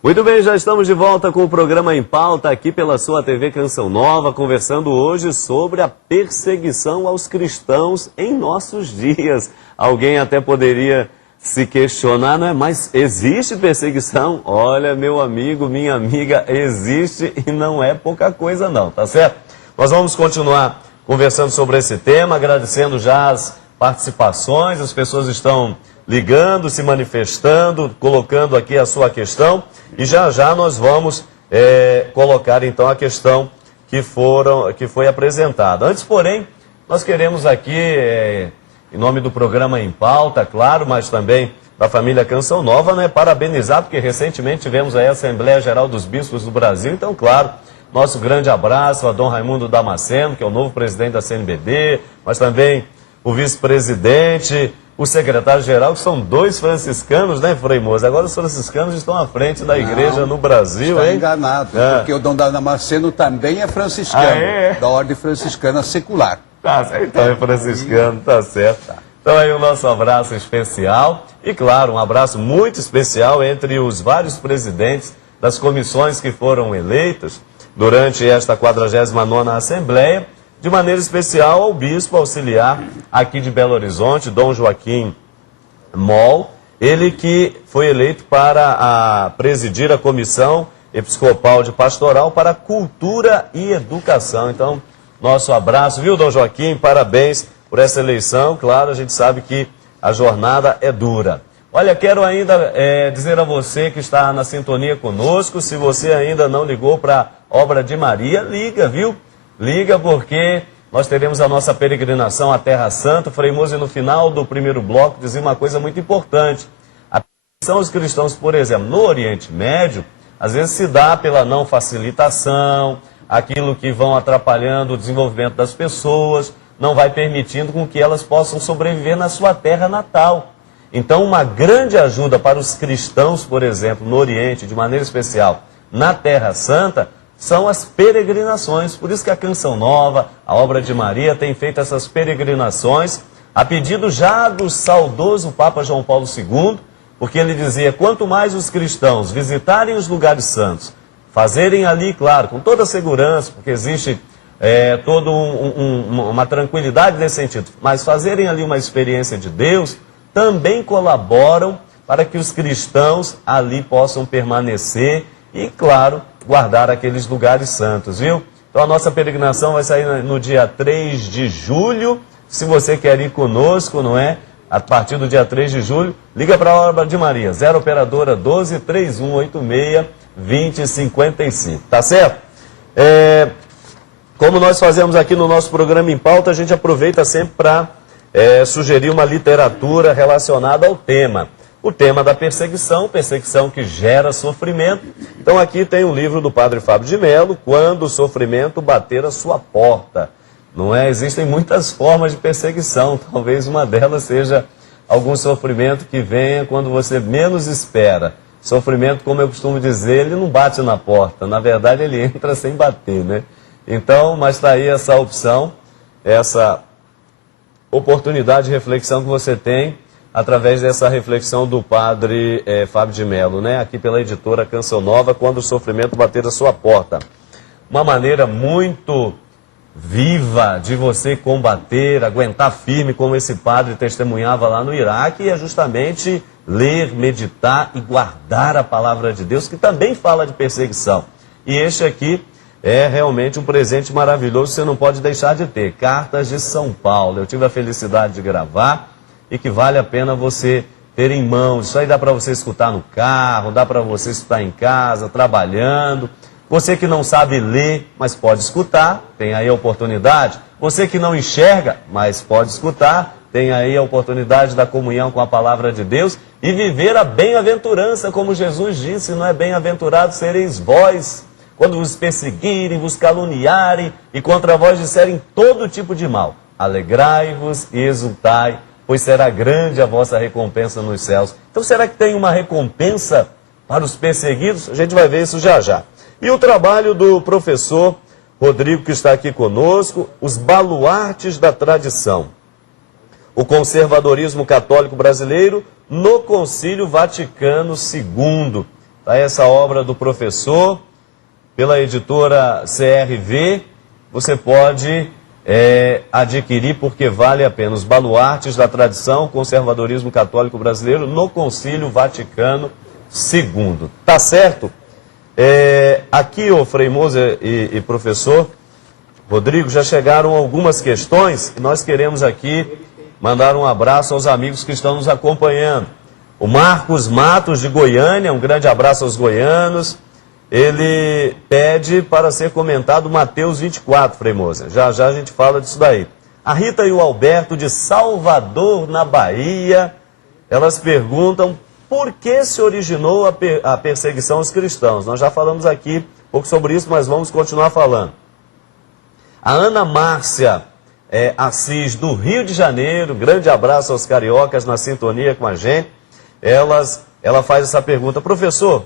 Muito bem, já estamos de volta com o programa Em Pauta aqui pela sua TV Canção Nova, conversando hoje sobre a perseguição aos cristãos em nossos dias. Alguém até poderia se questionar, não é? Mas existe perseguição? Olha, meu amigo, minha amiga, existe e não é pouca coisa não, tá certo? Nós vamos continuar conversando sobre esse tema, agradecendo já as participações, as pessoas estão ligando, se manifestando, colocando aqui a sua questão e já já nós vamos colocar então a questão que foi apresentada. Antes, porém, nós queremos aqui, em nome do programa Em Pauta, claro, mas também da família Canção Nova, né, parabenizar, porque recentemente tivemos aí a Assembleia Geral dos Bispos do Brasil, então, claro, nosso grande abraço a Dom Raimundo Damasceno, que é o novo presidente da CNBB, mas também o vice-presidente, o secretário-geral, que são dois franciscanos, né, Frei Moço? Agora os franciscanos estão à frente da igreja no Brasil, está hein? Enganado, porque o Dom Damasceno também é franciscano, da ordem franciscana secular. Tá, então é franciscano, tá certo. Então aí o nosso abraço especial e, claro, um abraço muito especial entre os vários presidentes das comissões que foram eleitas durante esta 49ª Assembleia, de maneira especial ao bispo auxiliar aqui de Belo Horizonte, Dom Joaquim Moll, ele que foi eleito para presidir a Comissão Episcopal de Pastoral para Cultura e Educação. Então, nosso abraço, viu, Dom Joaquim? Parabéns por essa eleição. Claro, a gente sabe que a jornada é dura. Olha, quero ainda dizer a você que está na sintonia conosco, se você ainda não ligou para a Obra de Maria, liga, viu? Liga porque nós teremos a nossa peregrinação à Terra Santa. Frei Moço, no final do primeiro bloco, dizia uma coisa muito importante. A perseguição aos cristãos, por exemplo, no Oriente Médio, às vezes se dá pela não facilitação, aquilo que vão atrapalhando o desenvolvimento das pessoas, não vai permitindo com que elas possam sobreviver na sua terra natal. Então, uma grande ajuda para os cristãos, por exemplo, no Oriente, de maneira especial, na Terra Santa, são as peregrinações. Por isso que a Canção Nova, a Obra de Maria, tem feito essas peregrinações, a pedido já do saudoso Papa João Paulo II, porque ele dizia, quanto mais os cristãos visitarem os lugares santos, fazerem ali, claro, com toda a segurança, porque existe toda uma tranquilidade nesse sentido, mas fazerem ali uma experiência de Deus, também colaboram para que os cristãos ali possam permanecer e, claro, guardar aqueles lugares santos, viu? Então a nossa peregrinação vai sair no dia 3 de julho. Se você quer ir conosco, não é? A partir do dia 3 de julho, liga para a Obra de Maria, 0 operadora 12 3186 2055, tá certo? Como nós fazemos aqui no nosso programa Em Pauta, a gente aproveita sempre para sugerir uma literatura relacionada ao tema. O tema da perseguição que gera sofrimento. Então aqui tem um livro do padre Fábio de Mello, Quando o Sofrimento Bater a Sua Porta. Não é? Existem muitas formas de perseguição, talvez uma delas seja algum sofrimento que venha quando você menos espera. Sofrimento, como eu costumo dizer, ele não bate na porta, na verdade ele entra sem bater, né? Então, mas está aí essa opção, essa oportunidade de reflexão que você tem através dessa reflexão do padre Fábio de Mello, né? Aqui pela editora Canção Nova, Quando o Sofrimento Bater a Sua Porta. Uma maneira muito viva de você combater, aguentar firme, como esse padre testemunhava lá no Iraque, é justamente ler, meditar e guardar a palavra de Deus, que também fala de perseguição. E este aqui é realmente um presente maravilhoso, você não pode deixar de ter. Cartas de São Paulo. Eu tive a felicidade de gravar e que vale a pena você ter em mãos. Isso aí dá para você escutar no carro, dá para você escutar em casa, trabalhando. Você que não sabe ler, mas pode escutar, tem aí a oportunidade. Você que não enxerga, mas pode escutar, tem aí a oportunidade da comunhão com a palavra de Deus e viver a bem-aventurança, como Jesus disse, não é bem-aventurado sereis vós, quando vos perseguirem, vos caluniarem e contra vós disserem todo tipo de mal. Alegrai-vos e exultai, pois será grande a vossa recompensa nos céus. Então será que tem uma recompensa para os perseguidos? A gente vai ver isso já já. E o trabalho do professor Rodrigo, que está aqui conosco, Os Baluartes da Tradição. O conservadorismo católico brasileiro no Concílio Vaticano II. Tá essa obra do professor, pela editora CRV, você pode adquirir porque vale a pena. Os baluartes da tradição, conservadorismo católico brasileiro no Concílio Vaticano II. Tá certo? Aqui, o Frei Moser e professor Rodrigo, já chegaram algumas questões e nós queremos aqui mandar um abraço aos amigos que estão nos acompanhando. O Marcos Matos, de Goiânia, um grande abraço aos goianos. Ele pede para ser comentado Mateus 24, Frei Moser. Já já a gente fala disso daí. A Rita e o Alberto, de Salvador, na Bahia, elas perguntam por que se originou a perseguição aos cristãos. Nós já falamos aqui um pouco sobre isso, mas vamos continuar falando. A Ana Márcia Assis, do Rio de Janeiro, grande abraço aos cariocas na sintonia com a gente. Ela faz essa pergunta: professor,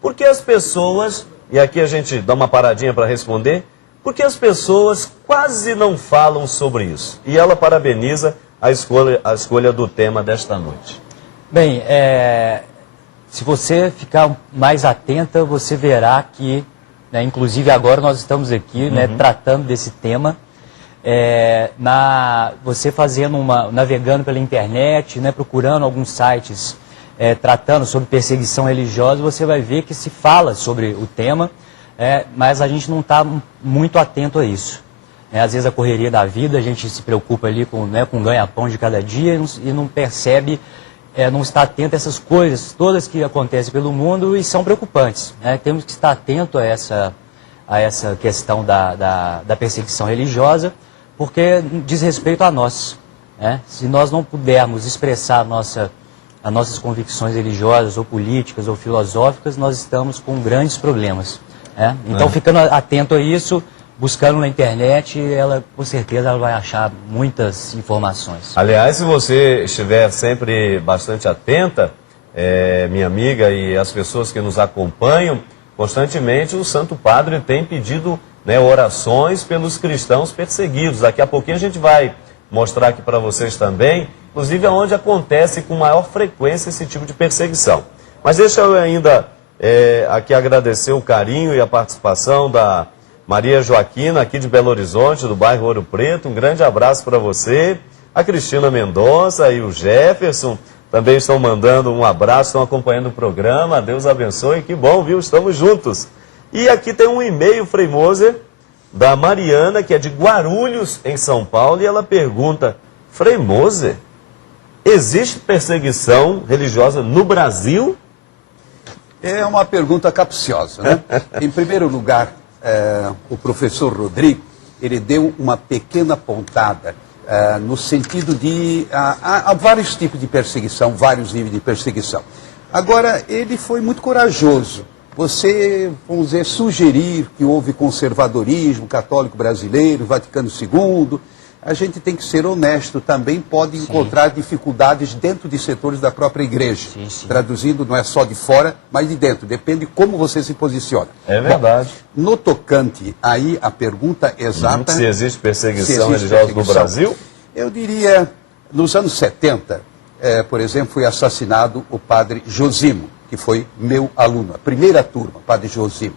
por que as pessoas, e aqui a gente dá uma paradinha para responder, por que as pessoas quase não falam sobre isso? E ela parabeniza a escolha do tema desta noite. Bem, se você ficar mais atenta, você verá que, inclusive agora nós estamos aqui tratando desse tema, você navegando pela internet, procurando alguns sites tratando sobre perseguição religiosa, você vai ver que se fala sobre o tema, mas a gente não está muito atento a isso. Às vezes a correria da vida, a gente se preocupa ali com o ganha-pão de cada dia e não percebe, não está atento a essas coisas todas que acontecem pelo mundo e são preocupantes. Temos que estar atento a essa questão da perseguição religiosa, porque diz respeito a nós. Se nós não pudermos expressar as nossas convicções religiosas, ou políticas, ou filosóficas, nós estamos com grandes problemas. Então, ficando atento a isso, buscando na internet, com certeza ela vai achar muitas informações. Aliás, se você estiver sempre bastante atenta, minha amiga e as pessoas que nos acompanham, constantemente o Santo Padre tem pedido orações pelos cristãos perseguidos. Daqui a pouquinho a gente vai mostrar aqui para vocês também, inclusive onde acontece com maior frequência esse tipo de perseguição. Mas deixa eu ainda aqui agradecer o carinho e a participação da Maria Joaquina, aqui de Belo Horizonte, do bairro Ouro Preto. Um grande abraço para você. A Cristina Mendonça e o Jefferson também estão mandando um abraço, estão acompanhando o programa. Deus abençoe, que bom, viu? Estamos juntos. E aqui tem um e-mail, Frei Moser, da Mariana, que é de Guarulhos, em São Paulo, e ela pergunta: Frei Moser, existe perseguição religiosa no Brasil? É uma pergunta capciosa, né? Em primeiro lugar, o professor Rodrigo, ele deu uma pequena pontada no sentido de... há vários tipos de perseguição, vários níveis de perseguição. Agora, ele foi muito corajoso. Você, vamos dizer, sugerir que houve conservadorismo católico brasileiro, Vaticano II. A gente tem que ser honesto, também pode encontrar dificuldades dentro de setores da própria igreja. Sim. Traduzindo, não é só de fora, mas de dentro. Depende de como você se posiciona. É verdade. Bom, no tocante, aí a pergunta exata... Se existe perseguição religiosa no Brasil? Eu diria, nos anos 70, por exemplo, foi assassinado o padre Josimo, que foi meu aluno, a primeira turma, padre Josimo.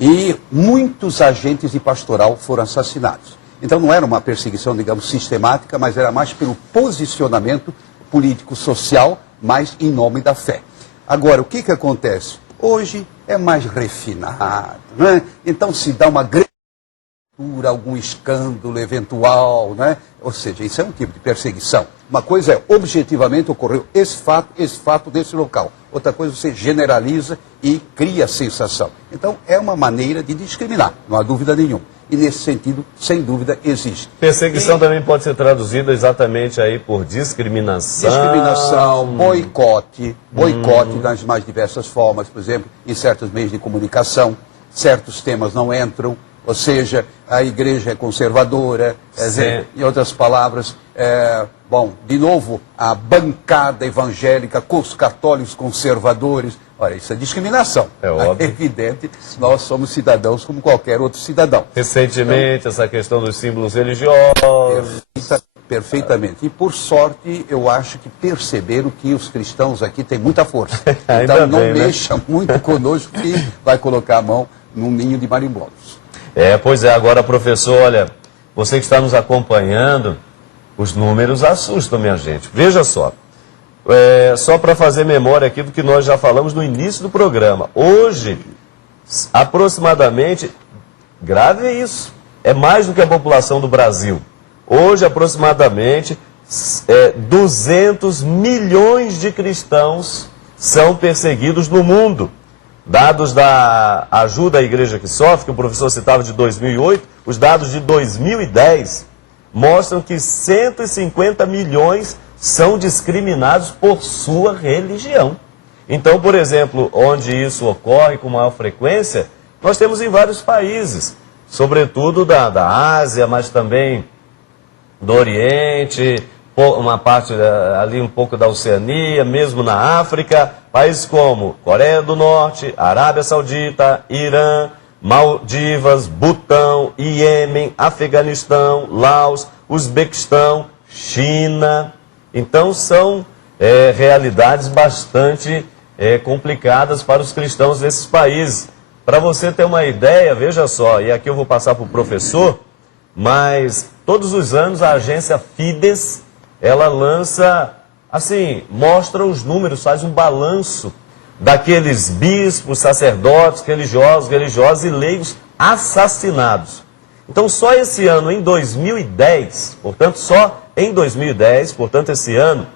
E muitos agentes de pastoral foram assassinados. Então não era uma perseguição, digamos, sistemática, mas era mais pelo posicionamento político-social, mas em nome da fé. Agora, o que acontece? Hoje é mais refinado, né? Então se dá uma grande... algum escândalo eventual, né? Ou seja, isso é um tipo de perseguição. Uma coisa é, objetivamente, ocorreu esse fato desse local. Outra coisa, você generaliza e cria a sensação. Então, é uma maneira de discriminar, não há dúvida nenhuma. E, nesse sentido, sem dúvida, existe. Perseguição também pode ser traduzida exatamente aí por discriminação. Discriminação, boicote nas mais diversas formas, por exemplo, em certos meios de comunicação, certos temas não entram. Ou seja, a igreja é conservadora, em outras palavras, de novo, a bancada evangélica com os católicos conservadores. Olha, isso é discriminação. É óbvio. É evidente, nós somos cidadãos como qualquer outro cidadão. Recentemente, essa questão dos símbolos religiosos. Perfeitamente. E por sorte, eu acho que perceberam que os cristãos aqui têm muita força. Ainda Então não bem, né? mexa muito conosco que vai colocar a mão num ninho de marimbondos. Pois é, agora, professor, olha, você que está nos acompanhando, os números assustam, minha gente. Veja só, só para fazer memória aqui do que nós já falamos no início do programa. Hoje, aproximadamente, grave isso, é mais do que a população do Brasil. Hoje, aproximadamente, 200 milhões de cristãos são perseguidos no mundo. Dados da Ajuda à Igreja que Sofre, que o professor citava de 2008, os dados de 2010 mostram que 150 milhões são discriminados por sua religião. Então, por exemplo, onde isso ocorre com maior frequência, nós temos em vários países, sobretudo da Ásia, mas também do Oriente, uma parte ali um pouco da Oceania, mesmo na África, países como Coreia do Norte, Arábia Saudita, Irã, Maldivas, Butão, Iêmen, Afeganistão, Laos, Uzbequistão, China. Então são realidades bastante complicadas para os cristãos desses países. Para você ter uma ideia, veja só, e aqui eu vou passar para o professor, mas todos os anos a agência Fides, ela lança, assim, mostra os números, faz um balanço daqueles bispos, sacerdotes, religiosos e leigos assassinados. Então só esse ano, em 2010, portanto esse ano,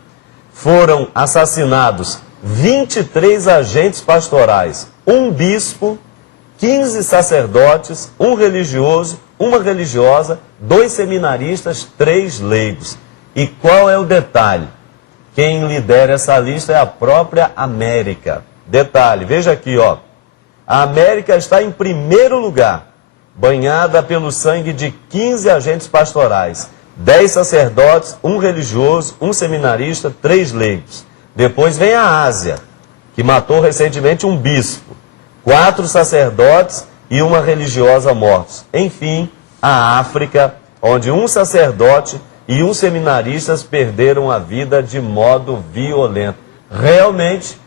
foram assassinados 23 agentes pastorais, um bispo, 15 sacerdotes, um religioso, uma religiosa, 2 seminaristas, 3 leigos. E qual é o detalhe? Quem lidera essa lista é a própria América. Detalhe, veja aqui, ó. A América está em primeiro lugar, banhada pelo sangue de 15 agentes pastorais, 10 sacerdotes, um religioso, um seminarista, 3 leigos. Depois vem a Ásia, que matou recentemente um bispo, 4 sacerdotes e uma religiosa mortos. Enfim, a África, onde um sacerdote e um seminarista perderam a vida de modo violento. Realmente,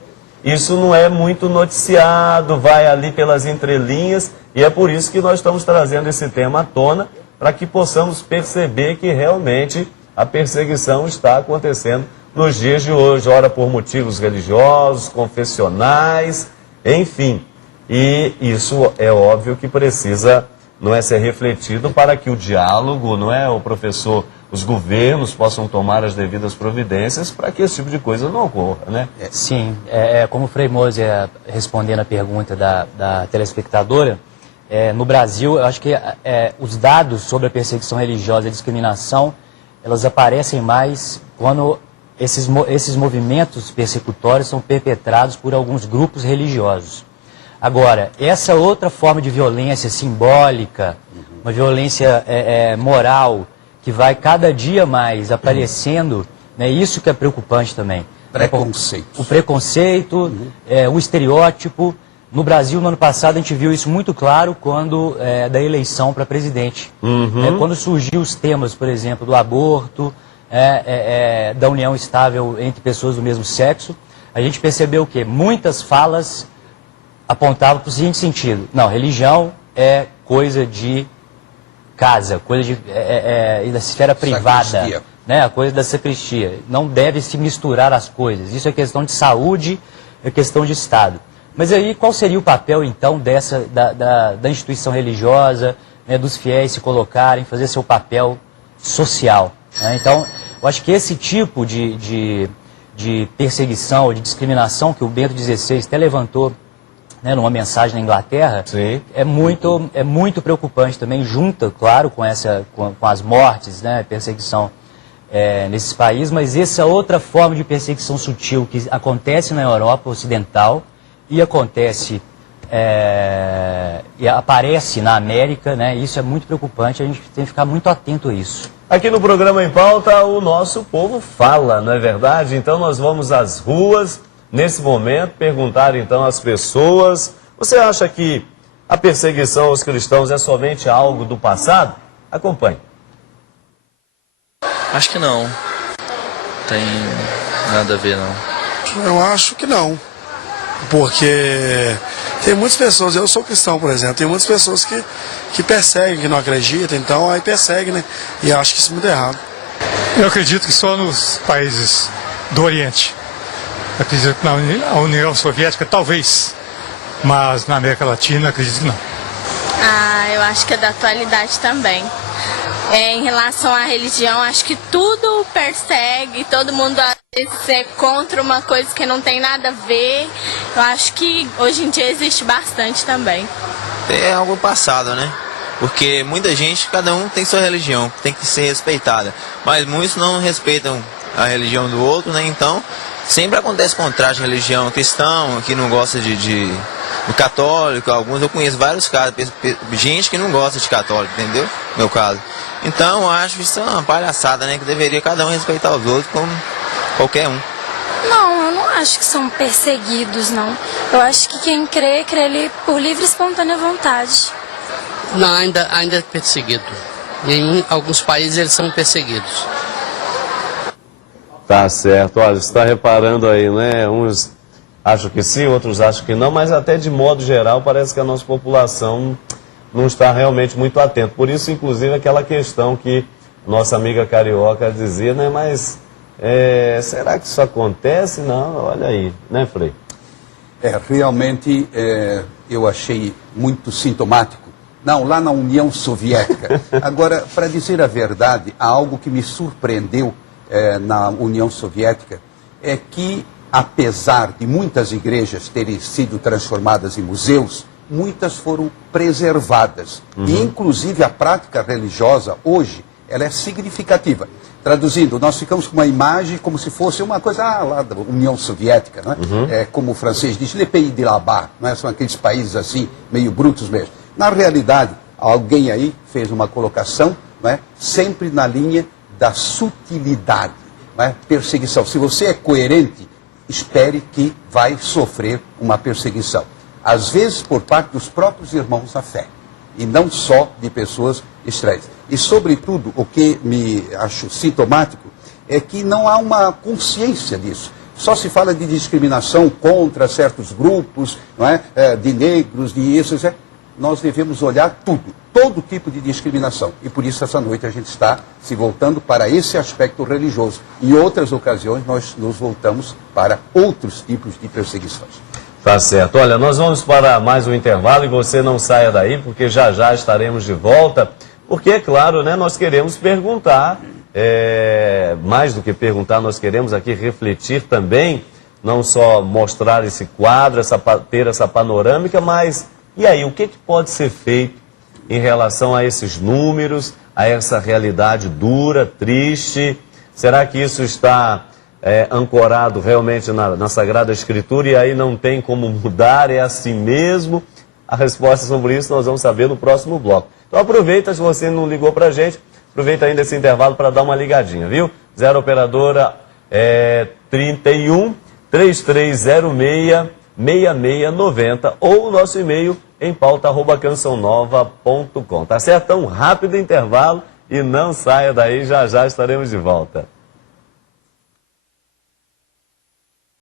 isso não é muito noticiado, vai ali pelas entrelinhas, e é por isso que nós estamos trazendo esse tema à tona, para que possamos perceber que realmente a perseguição está acontecendo nos dias de hoje, ora por motivos religiosos, confessionais, enfim. E isso é óbvio que precisa, não é, ser refletido para que o diálogo, não é, o professor, os governos possam tomar as devidas providências para que esse tipo de coisa não ocorra, né? Sim, como o Frei Moser, respondendo a pergunta da telespectadora, no Brasil, eu acho que os dados sobre a perseguição religiosa e discriminação, elas aparecem mais quando esses movimentos persecutórios são perpetrados por alguns grupos religiosos. Agora, essa outra forma de violência simbólica, uma violência moral, que vai cada dia mais aparecendo, né, isso que é preocupante também. Preconceito. O preconceito, o estereótipo. No Brasil, no ano passado, a gente viu isso muito claro quando da eleição para presidente. Quando surgiu os temas, por exemplo, do aborto, da união estável entre pessoas do mesmo sexo, a gente percebeu que muitas falas apontavam para o seguinte sentido: não, religião é coisa de casa, coisa da esfera privada, né, a coisa da sacristia. Não deve se misturar as coisas. Isso é questão de saúde, é questão de Estado. Mas aí, qual seria o papel, então, da instituição religiosa, né, dos fiéis se colocarem, fazer seu papel social? Né? Então, eu acho que esse tipo de perseguição, de discriminação que o Bento XVI até levantou, né, numa mensagem na Inglaterra, sim, é muito preocupante também, junta, claro, com as mortes, né, perseguição nesses países, mas essa outra forma de perseguição sutil que acontece na Europa Ocidental e acontece e aparece na América, né, isso é muito preocupante, a gente tem que ficar muito atento a isso. Aqui no programa Em Pauta, o nosso povo fala, não é verdade? Então nós vamos às ruas, nesse momento, perguntar então às pessoas: você acha que a perseguição aos cristãos é somente algo do passado? Acompanhe. Acho que não. Tem nada a ver, não. Eu acho que não. Porque tem muitas pessoas, eu sou cristão, por exemplo, tem muitas pessoas que perseguem, que não acreditam, então aí perseguem, né? E acho que isso é muito errado. Eu acredito que só nos países do Oriente. Eu acredito que na União Soviética, talvez. Mas na América Latina, acredito que não. Eu acho que é da atualidade também. Em relação à religião, acho que tudo persegue, todo mundo às vezes é contra uma coisa que não tem nada a ver. Eu acho que hoje em dia existe bastante também. É algo passado, né? Porque muita gente, cada um tem sua religião, tem que ser respeitada. Mas muitos não respeitam a religião do outro, né? Então, sempre acontece contraste de religião cristão, que não gosta do católico. Alguns eu conheço vários casos, gente que não gosta de católico, entendeu? No meu caso. Então, eu acho isso uma palhaçada, né? Que deveria cada um respeitar os outros como qualquer um. Não, eu não acho que são perseguidos, não. Eu acho que quem crê, crê ali por livre e espontânea vontade. Não, ainda é perseguido. Em alguns países eles são perseguidos. Tá certo. Olha, você está reparando aí, né? Uns acham que sim, outros acham que não, mas até de modo geral parece que a nossa população não está realmente muito atenta. Por isso, inclusive, aquela questão que nossa amiga carioca dizia, né? Mas será que isso acontece? Não, olha aí, né, Frei? Realmente eu achei muito sintomático. Não, lá na União Soviética. Agora, para dizer a verdade, há algo que me surpreendeu na União Soviética, é que, apesar de muitas igrejas terem sido transformadas em museus, muitas foram preservadas. E, inclusive, a prática religiosa, hoje, ela é significativa. Traduzindo, nós ficamos com uma imagem como se fosse uma coisa lá da União Soviética, não é? Como o francês diz, le pays de là-bas, não é? São aqueles países assim, meio brutos mesmo. Na realidade, alguém aí fez uma colocação, não é? Sempre na linha da sutilidade, não é? Perseguição. Se você é coerente, espere que vai sofrer uma perseguição. Às vezes por parte dos próprios irmãos da fé, e não só de pessoas estranhas. E, sobretudo, o que me acho sintomático é que não há uma consciência disso. Só se fala de discriminação contra certos grupos, não é? De negros, de isso. Nós devemos olhar tudo, todo tipo de discriminação. E por isso, essa noite, a gente está se voltando para esse aspecto religioso. Em outras ocasiões, nós nos voltamos para outros tipos de perseguições. Tá certo. Olha, nós vamos para mais um intervalo e você não saia daí, porque já já estaremos de volta. Porque, é claro, né, nós queremos perguntar, mais do que perguntar, nós queremos aqui refletir também, não só mostrar esse quadro, ter essa panorâmica, mas e aí, o que pode ser feito em relação a esses números, a essa realidade dura, triste? Será que isso está ancorado realmente na Sagrada Escritura e aí não tem como mudar, é assim mesmo? A resposta sobre isso nós vamos saber no próximo bloco. Então aproveita, se você não ligou pra gente, aproveita ainda esse intervalo para dar uma ligadinha, viu? 0 operadora 31 3306 6690 ou o nosso e-mail em pauta@cançãonova.com. Tá certo? Então, rápido intervalo e não saia daí, já já estaremos de volta.